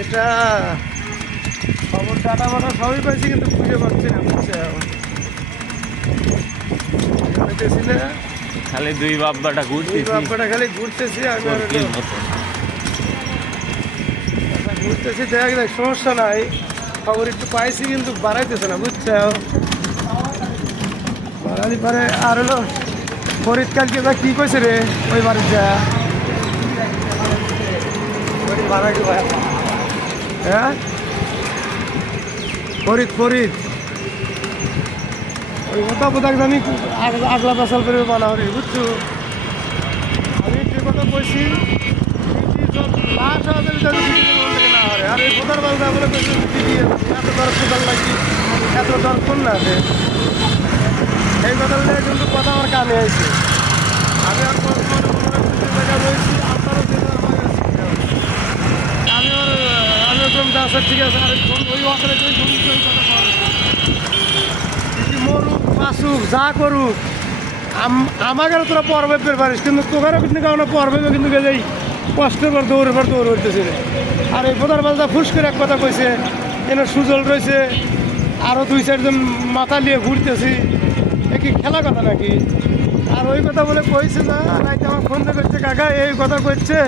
এটা খবর ডাটা মাটা সবই পাইছি, কিন্তু খুঁজে পাচ্ছি না। বুঝছে খালি দুই বাব্বাটা ঘুরতেছি, খালি ঘুরতেছি। আমি ঘুরতেছি, দেখ দেখ সমস্যা নাই, খবর একটু পাইছি কিন্তু বাড়াইতেছে না। বুঝছে বাড়ালি পারে। আর হলো ফরিদ কালকে বা কি কইছে রে ওই বাড়ির যা ভাড়া কি ভাই? হ্যাঁ ফরিদ ফরিদ ওই কথা বোধ আমি আগলা পেশাল করে বানা হরি। বুঝছো আমি যে কথা বলছি লাশ আমাদের না হরে। আর এই কোথার বালদা বলে এত দর কোথার লাগি, এত দর কোন না আছে এই কথা বলে কিন্তু কথা আমার কানে আইছে। আমি আর জায়গা রয়েছি, আপনারও আমি আমি ওরকম আচ্ছা ঠিক আছে। আর ওই অসরে মরুক বাসুক যা করুক আমাকে তোরা পর্বে পারিস, কিন্তু তোকারও কিন্তু কারণে পর্বে কিন্তু গেলেই কষ্টের পর দৌড়ের পর দৌড় উঠতেছে। আর এই বোধার বালদা ফুস করে এক কথা কইছে, এনে সুজল রয়েছে, আরও দুই চারজন মাথা নিয়ে ঘুরতেছি, এ কি খেলা কথা নাকি? আর ওই কথা বলে কইছে না রাইতে আমার ফোন দিয়ে করছে, কাকা এই কথা কইছে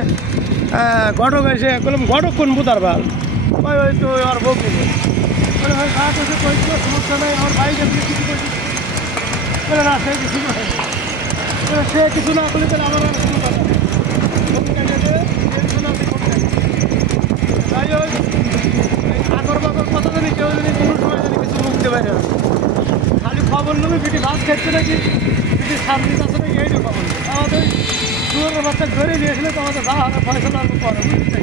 ঘটক এসে বললাম ঘটক কোন বোধার বাল? ওই ওই তো আর বউ বলে ভাই কাজ এসে কইছে সমস্যা নেই, আমার ভাই গেছে কিছু কইছে বলে না সে কিছু নয়, সে কিছু না করলে তাহলে আমার আর কোনো কথা নেই। যাই হোক আগর বাগর কথা জানি কেউ জানি কোনো সময় জানি কিছু মুখতে পারে না। খালি খবর নেবে বিটি ভাত খাচ্ছে নাকি, বিটি শান্তি আছে নাকি, এই খবর আমাদের সুরের বাচ্চা ধরে নিয়েছিল তো আমাদের যা হবে ফয়সলা পরে বুঝতে